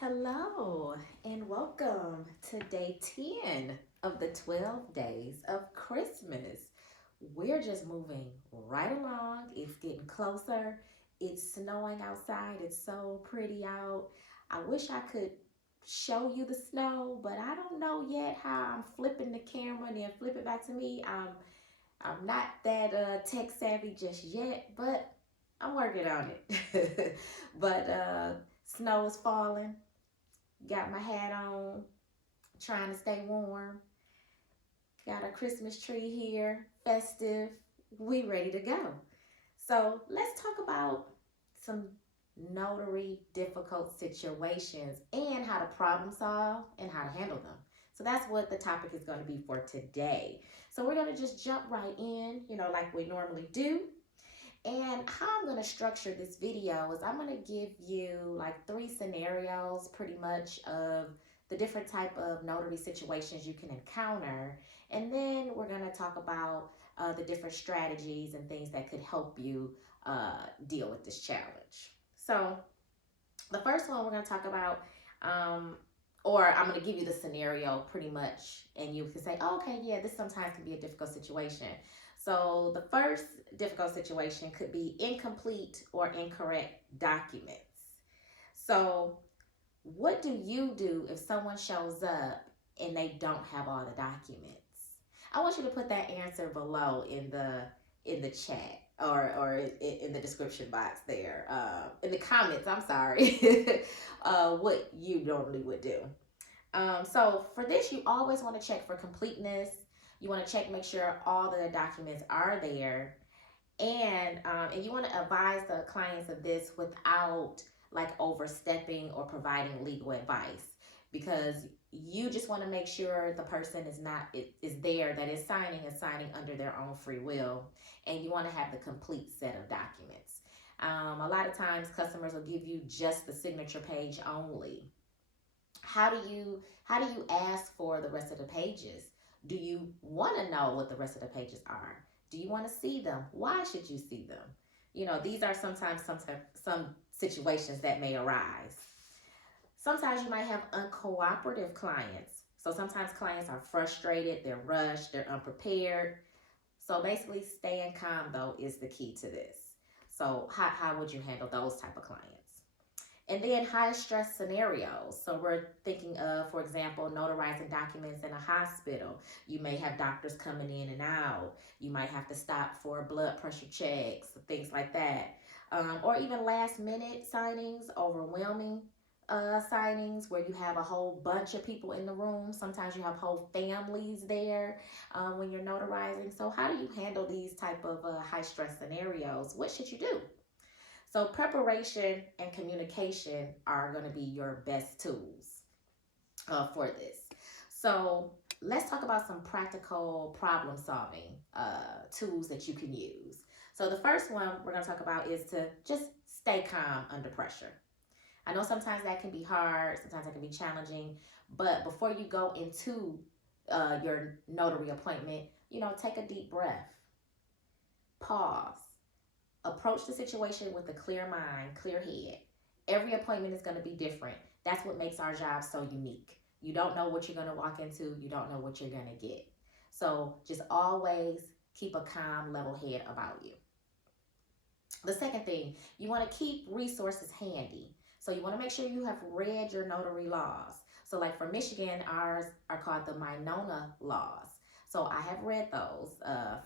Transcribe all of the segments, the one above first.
Hello and welcome to day 10 of the 12 days of Christmas. We're just moving right along. It's getting closer. It's snowing outside. It's so pretty out. I wish I could show you the snow, but I don't know yet how I'm flipping the camera and then flip it back to me. I'm not that tech savvy just yet, but I'm working on it. But snow is falling. Got my hat on, trying to stay warm. Got a Christmas tree here, festive. We ready to go. So let's talk about some notary difficult situations and how to problem solve and how to handle them. So that's what the topic is going to be for today. So we're going to just jump right in, like we normally do. And how I'm going to structure this video is I'm going to give you like 3 scenarios pretty much of the different type of notary situations you can encounter. And then we're going to talk about the different strategies and things that could help you deal with this challenge. So the first one we're going to talk about, or I'm going to give you the scenario pretty much, and you can say, oh, okay, yeah, this sometimes can be a difficult situation. So the first difficult situation could be incomplete or incorrect documents. So what do you do if someone shows up and they don't have all the documents? I want you to put that answer below in the chat or in the description box there, in the comments. I'm sorry, what you normally would do. So for this, you always want to check for completeness. You want to check, make sure all the documents are there, and you want to advise the clients of this without like overstepping or providing legal advice, because you just want to make sure the person is there that is signing under their own free will, and you want to have the complete set of documents. A lot of times customers will give you just the signature page only. How do you ask for the rest of the pages? Do you want to know what the rest of the pages are? Do you want to see them? Why should you see them? These are sometimes some situations that may arise. Sometimes you might have uncooperative clients. So sometimes clients are frustrated, they're rushed, they're unprepared. So basically staying calm though is the key to this. So how would you handle those type of clients? And then high stress scenarios. So we're thinking of, for example, notarizing documents in a hospital. You may have doctors coming in and out. You might have to stop for blood pressure checks, things like that. Or even last minute signings, overwhelming signings where you have a whole bunch of people in the room. Sometimes you have whole families there when you're notarizing. So how do you handle these type of high stress scenarios? What should you do? So preparation and communication are going to be your best tools for this. So let's talk about some practical problem solving tools that you can use. So the first one we're going to talk about is to just stay calm under pressure. I know sometimes that can be hard, sometimes that can be challenging, but before you go into your notary appointment, take a deep breath, pause, approach the situation with a clear mind, clear head. Every appointment is going to be different. That's what makes our job so unique. You don't know what you're going to walk into, you don't know what you're going to get. So just always keep a calm, level head about you. The second thing, you want to keep resources handy. So you want to make sure you have read your notary laws. So like for Michigan, ours are called the Minona laws. So I have read those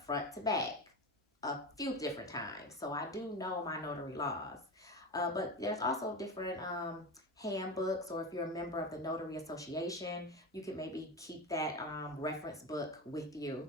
front to back a few different times. So I do know my notary laws. But there's also different handbooks, or if you're a member of the Notary Association, you can maybe keep that reference book with you.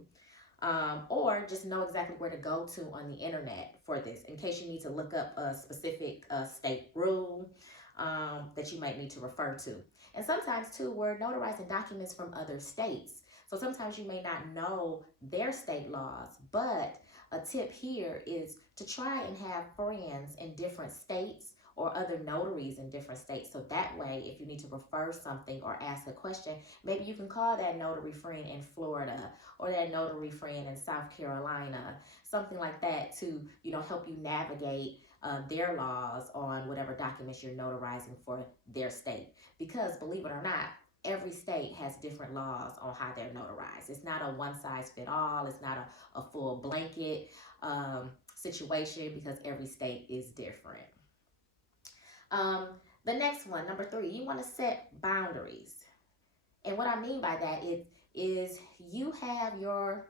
Or just know exactly where to go to on the internet for this in case you need to look up a specific state rule that you might need to refer to. And sometimes too, we're notarizing documents from other states. So sometimes you may not know their state laws, but a tip here is to try and have friends in different states or other notaries in different states. So that way, if you need to refer something or ask a question, maybe you can call that notary friend in Florida or that notary friend in South Carolina, something like that to, help you navigate their laws on whatever documents you're notarizing for their state. Because believe it or not, every state has different laws on how they're notarized. It's not a one size fit all. It's not a full blanket situation, because every state is different. Um, the next one, number 3, you want to set boundaries. And what I mean by that is you have your,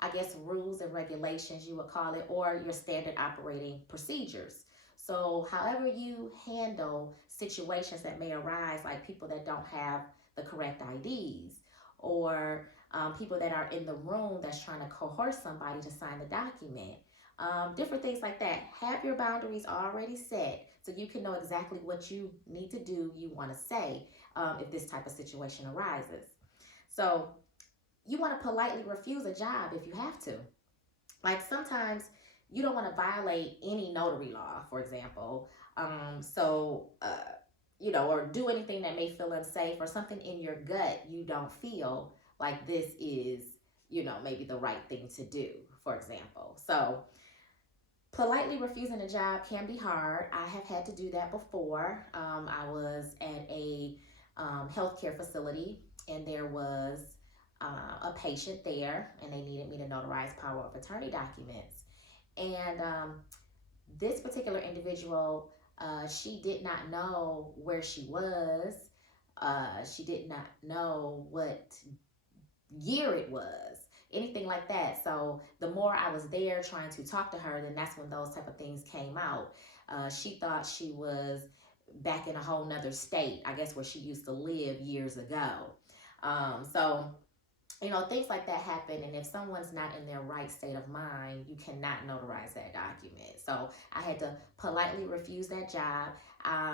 I guess, rules and regulations, you would call it, or your standard operating procedures. So, however you handle situations that may arise, like people that don't have the correct IDs, or people that are in the room that's trying to coerce somebody to sign the document, different things like that. Have your boundaries already set so you can know exactly what you need to do, you want to say, if this type of situation arises. So, you want to politely refuse a job if you have to. Like sometimes you don't want to violate any notary law, for example. Or do anything that may feel unsafe, or something in your gut you don't feel like this is, maybe the right thing to do, for example. So, politely refusing a job can be hard. I have had to do that before. I was at a healthcare facility, and there was a patient there, and they needed me to notarize power of attorney documents. And this particular individual, she did not know where she was. She did not know what year it was, anything like that. So the more I was there trying to talk to her, then that's when those type of things came out. She thought she was back in a whole nother state, I guess, where she used to live years ago. So things like that happen, and if someone's not in their right state of mind, you cannot notarize that document. So I had to politely refuse that job.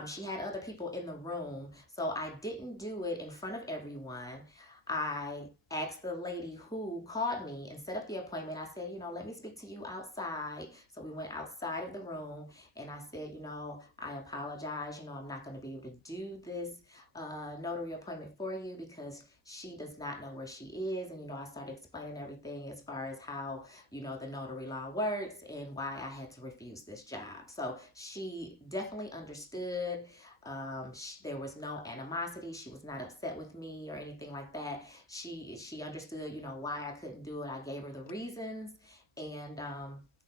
She had other people in the room, so I didn't do it in front of everyone. I asked the lady who called me and set up the appointment. I said, let me speak to you outside. So we went outside of the room, and I said, I apologize. I'm not going to be able to do this notary appointment for you because she does not know where she is. And, I started explaining everything as far as how, the notary law works and why I had to refuse this job. So she definitely understood. There was no animosity. She was not upset with me or anything like that. She understood, why I couldn't do it. I gave her the reasons, and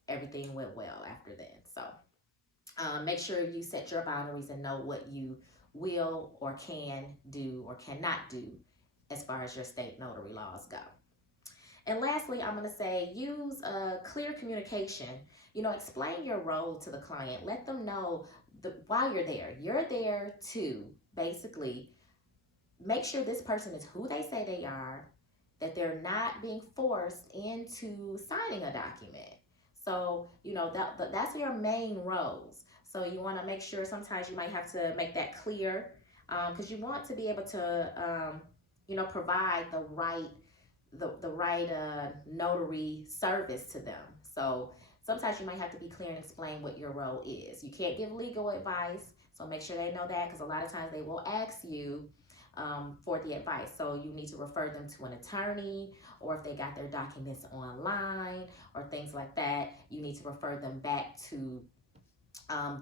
everything went well after then. So make sure you set your boundaries and know what you will or can do or cannot do as far as your state notary laws go. And lastly, I'm going to say use clear communication. Explain your role to the client. Let them know why you're there. You're there to basically make sure this person is who they say they are, that they're not being forced into signing a document. So, that's your main roles. So you want to make sure, sometimes you might have to make that clear, because you want to be able to, provide the right notary service to them. So sometimes you might have to be clear and explain what your role is. You can't give legal advice, so make sure they know that, because a lot of times they will ask you for the advice. So you need to refer them to an attorney, or if they got their documents online or things like that, you need to refer them back to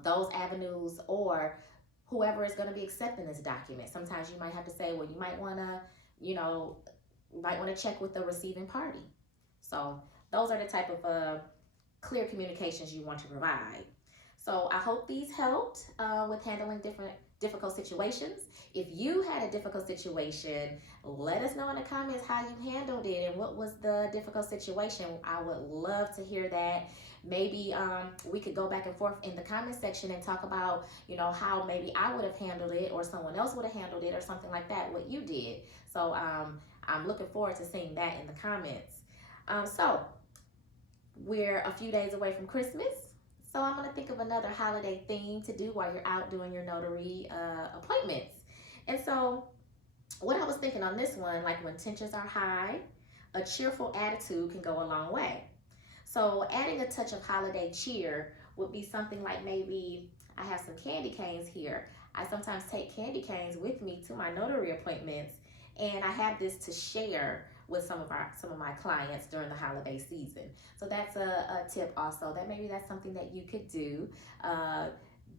those avenues, or whoever is going to be accepting this document. Sometimes you might have to say, well, you might want to check with the receiving party. So those are the type of clear communications you want to provide. So I hope these helped with handling difficult situations. If you had a difficult situation, let us know in the comments how you handled it and what was the difficult situation. I would love to hear that. Maybe we could go back and forth in the comment section and talk about, how maybe I would have handled it, or someone else would have handled it, or something like that, what you did. So I'm looking forward to seeing that in the comments. So we're a few days away from Christmas. So I'm going to think of another holiday theme to do while you're out doing your notary appointments. And so what I was thinking on this one, like when tensions are high, a cheerful attitude can go a long way. So adding a touch of holiday cheer would be something like, maybe I have some candy canes here. I sometimes take candy canes with me to my notary appointments, and I have this to share with some of my clients during the holiday season. So that's a tip also, that maybe that's something that you could do.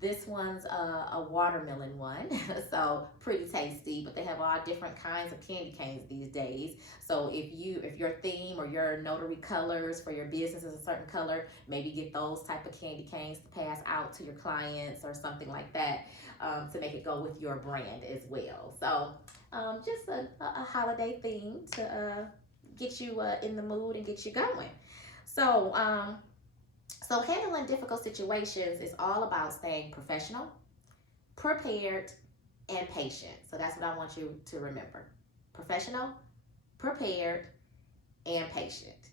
This one's a watermelon one, so pretty tasty. But they have all different kinds of candy canes these days. So if your theme or your notary colors for your business is a certain color, maybe get those type of candy canes to pass out to your clients or something like that, to make it go with your brand as well. So just a holiday theme to get you in the mood and get you going. So so handling difficult situations is all about staying professional, prepared, and patient. So that's what I want you to remember. Professional, prepared, and patient.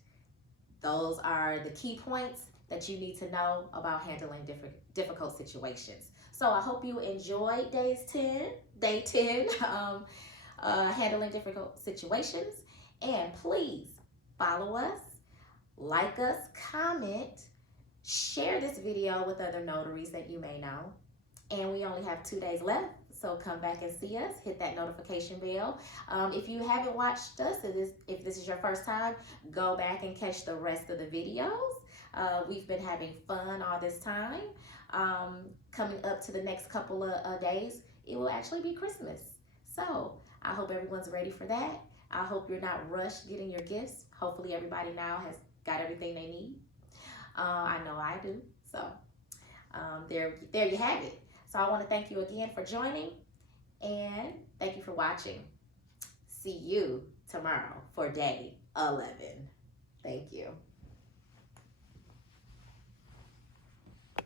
Those are the key points that you need to know about handling difficult situations. So I hope you enjoyed day 10, handling difficult situations. And please follow us, like us, comment, share this video with other notaries that you may know. And we only have 2 days left, so come back and see us. Hit that notification bell. If you haven't watched us, if this is your first time, go back and catch the rest of the videos. We've been having fun all this time. Coming up to the next couple of days, it will actually be Christmas. So I hope everyone's ready for that. I hope you're not rushed getting your gifts. Hopefully everybody now has got everything they need. I know I do. So there you have it. So I want to thank you again for joining, and thank you for watching. See you tomorrow for day 11. Thank you.